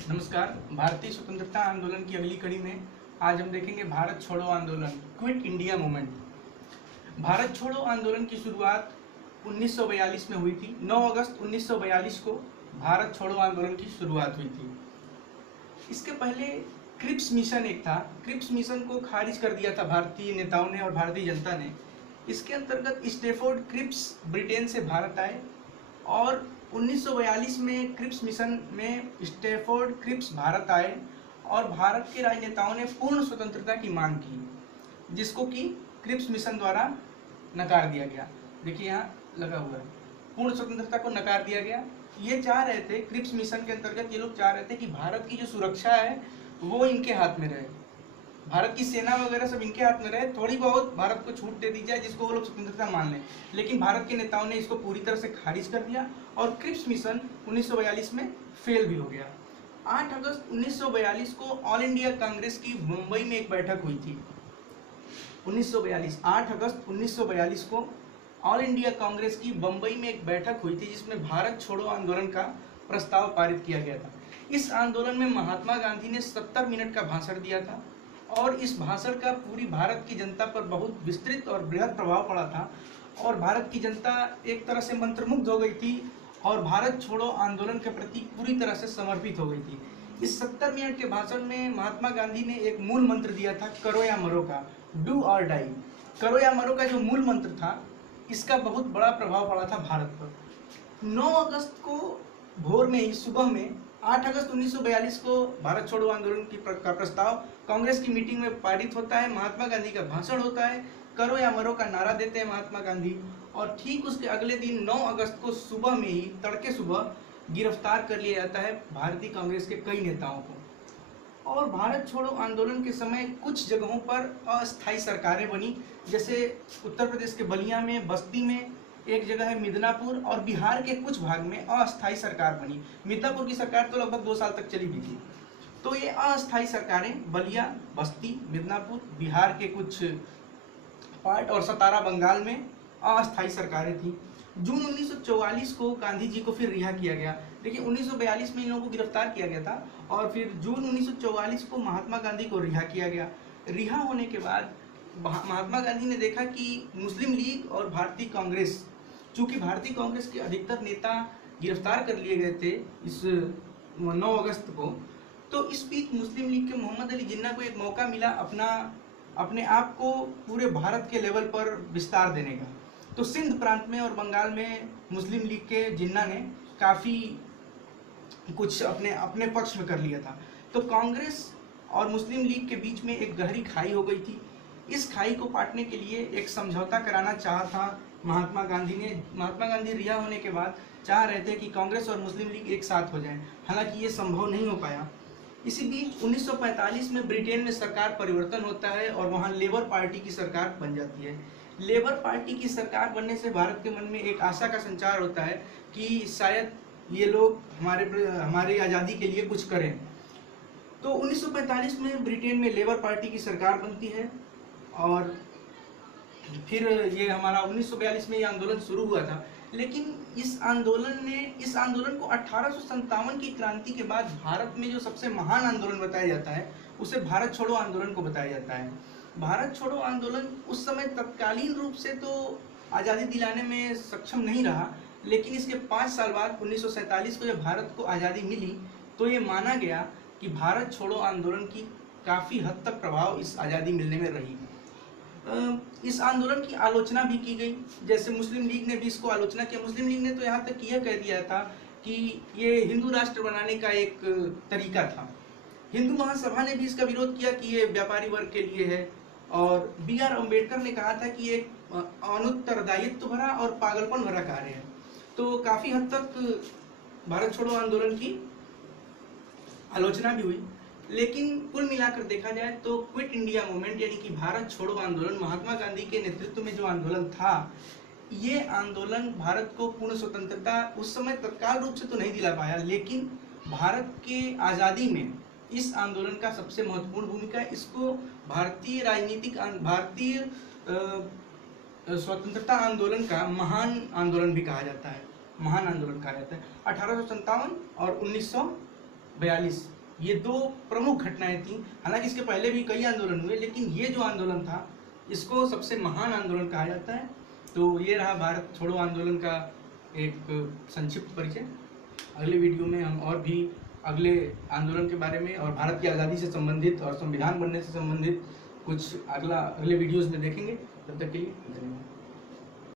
नमस्कार। भारतीय स्वतंत्रता आंदोलन की अगली कड़ी में आज हम देखेंगे भारत छोड़ो आंदोलन, क्विट इंडिया मूवमेंट। भारत छोड़ो आंदोलन की शुरुआत 1942 में हुई थी। 9 अगस्त 1942 को भारत छोड़ो आंदोलन की शुरुआत हुई थी। इसके पहले क्रिप्स मिशन एक था। क्रिप्स मिशन को खारिज कर दिया था भारतीय नेताओं ने और भारतीय जनता ने। इसके अंतर्गत स्टैफोर्ड क्रिप्स ब्रिटेन से भारत आए और 1942 में क्रिप्स मिशन में स्टैफोर्ड क्रिप्स भारत आए और भारत के राजनेताओं ने पूर्ण स्वतंत्रता की मांग की, जिसको कि क्रिप्स मिशन द्वारा नकार दिया गया। देखिए यहाँ लगा हुआ है, पूर्ण स्वतंत्रता को नकार दिया गया। ये चाह रहे थे, क्रिप्स मिशन के अंतर्गत ये लोग चाह रहे थे कि भारत की जो सुरक्षा है वो इनके हाथ में रहे, भारत की सेना वगैरह सब इनके हाथ में रहे, थोड़ी बहुत भारत को छूट दे दी जाए जिसको वो लोग स्वतंत्रता मान लें। लेकिन भारत के नेताओं ने इसको पूरी तरह से खारिज कर दिया और क्रिप्स मिशन 1942 में फेल भी हो गया। 8 अगस्त 1942 को ऑल इंडिया कांग्रेस की मुंबई में एक बैठक हुई थी। 8 अगस्त 1942 को ऑल इंडिया कांग्रेस की बम्बई में एक बैठक हुई थी जिसमें भारत छोड़ो आंदोलन का प्रस्ताव पारित किया गया था। इस आंदोलन में महात्मा गांधी ने 70 मिनट का भाषण दिया था और इस भाषण का पूरी भारत की जनता पर बहुत विस्तृत और बृहद प्रभाव पड़ा था और भारत की जनता एक तरह से मंत्रमुग्ध हो गई थी और भारत छोड़ो आंदोलन के प्रति पूरी तरह से समर्पित हो गई थी। इस 70 मिनट के भाषण में महात्मा गांधी ने एक मूल मंत्र दिया था, करो या मरो का, डू और डाई। करो या मरो का जो मूल मंत्र था, इसका बहुत बड़ा प्रभाव पड़ा था भारत पर। 9 अगस्त को भोर में ही सुबह में 8 अगस्त 1942 को भारत छोड़ो आंदोलन का प्रस्ताव कांग्रेस की मीटिंग में पारित होता है। महात्मा गांधी का भाषण होता है, करो या मरो का नारा देते हैं महात्मा गांधी और ठीक उसके अगले दिन 9 अगस्त को सुबह में ही तड़के सुबह गिरफ्तार कर लिया जाता है भारतीय कांग्रेस के कई नेताओं को। और भारत छोड़ो आंदोलन के समय कुछ जगहों पर अस्थायी सरकारें बनी, जैसे उत्तर प्रदेश के बलिया में, बस्ती में एक जगह है मिदनापुर, और बिहार के कुछ भाग में अस्थायी सरकार बनी। मिदनापुर की सरकार तो लगभग 2 साल तक चली भी थी। तो ये अस्थायी सरकारें बलिया, बस्ती, मिदनापुर, बिहार के कुछ पार्ट और सतारा बंगाल में अस्थायी सरकारें थी। जून 1944 को गांधी जी को फिर रिहा किया गया। देखिए 1942 में इन लोगों को गिरफ्तार किया गया था और फिर जून 1944 को महात्मा गांधी को रिहा किया गया। रिहा होने के बाद महात्मा गांधी ने देखा कि मुस्लिम लीग और भारतीय कांग्रेस, चूंकि भारतीय कांग्रेस के अधिकतर नेता गिरफ्तार कर लिए गए थे इस 9 अगस्त को, तो इस बीच मुस्लिम लीग के मोहम्मद अली जिन्ना को एक मौका मिला अपने आप को पूरे भारत के लेवल पर विस्तार देने का। तो सिंध प्रांत में और बंगाल में मुस्लिम लीग के जिन्ना ने काफ़ी कुछ अपने पक्ष में कर लिया था। तो कांग्रेस और मुस्लिम लीग के बीच में एक गहरी खाई हो गई थी। इस खाई को पाटने के लिए एक समझौता कराना चाहा था महात्मा गांधी ने। महात्मा गांधी रिहा होने के बाद चाह रहे थे कि कांग्रेस और मुस्लिम लीग एक साथ हो जाएं, हालांकि ये संभव नहीं हो पाया। इसी बीच 1945 में ब्रिटेन में सरकार परिवर्तन होता है और वहाँ लेबर पार्टी की सरकार बन जाती है। लेबर पार्टी की सरकार बनने से भारत के मन में एक आशा का संचार होता है कि शायद ये लोग हमारी आज़ादी के लिए कुछ करें। तो 1945 में ब्रिटेन में लेबर पार्टी की सरकार बनती है और फिर ये हमारा 1942 में ये आंदोलन शुरू हुआ था। लेकिन इस आंदोलन को 1857 की क्रांति के बाद भारत में जो सबसे महान आंदोलन बताया जाता है उसे भारत छोड़ो आंदोलन को बताया जाता है। भारत छोड़ो आंदोलन उस समय तत्कालीन रूप से तो आज़ादी दिलाने में सक्षम नहीं रहा, लेकिन इसके 5 साल बाद 1947 को जब भारत को आज़ादी मिली तो ये माना गया कि भारत छोड़ो आंदोलन की काफ़ी हद तक प्रभाव इस आज़ादी मिलने में रही। इस आंदोलन की आलोचना भी की गई, जैसे मुस्लिम लीग ने भी इसको आलोचना किया। मुस्लिम लीग ने तो यहाँ तक यह कह दिया था कि ये हिंदू राष्ट्र बनाने का एक तरीका था। हिंदू महासभा ने भी इसका विरोध किया कि ये व्यापारी वर्ग के लिए है और B.R. अम्बेडकर ने कहा था कि ये अनुत्तरदायित्व भरा और पागलपन भरा कार्य है। तो काफ़ी हद तक भारत छोड़ो आंदोलन की आलोचना भी हुई। लेकिन कुल मिलाकर देखा जाए तो क्विट इंडिया मूवमेंट यानी कि भारत छोड़ो आंदोलन, महात्मा गांधी के नेतृत्व में जो आंदोलन था, ये आंदोलन भारत को पूर्ण स्वतंत्रता उस समय तत्काल रूप से तो नहीं दिला पाया, लेकिन भारत के आज़ादी में इस आंदोलन का सबसे महत्वपूर्ण भूमिका है। इसको भारतीय स्वतंत्रता आंदोलन का महान आंदोलन भी कहा जाता है, महान आंदोलन कहा जाता है। 1857 और 1942, ये दो प्रमुख घटनाएं थी। हालांकि इसके पहले भी कई आंदोलन हुए, लेकिन ये जो आंदोलन था इसको सबसे महान आंदोलन कहा जाता है। तो ये रहा भारत छोड़ो आंदोलन का एक संक्षिप्त परिचय। अगले वीडियो में हम और भी अगले आंदोलन के बारे में और भारत की आज़ादी से संबंधित और संविधान बनने से संबंधित कुछ अगले वीडियोस में देखेंगे। तब तक के लिए धन्यवाद।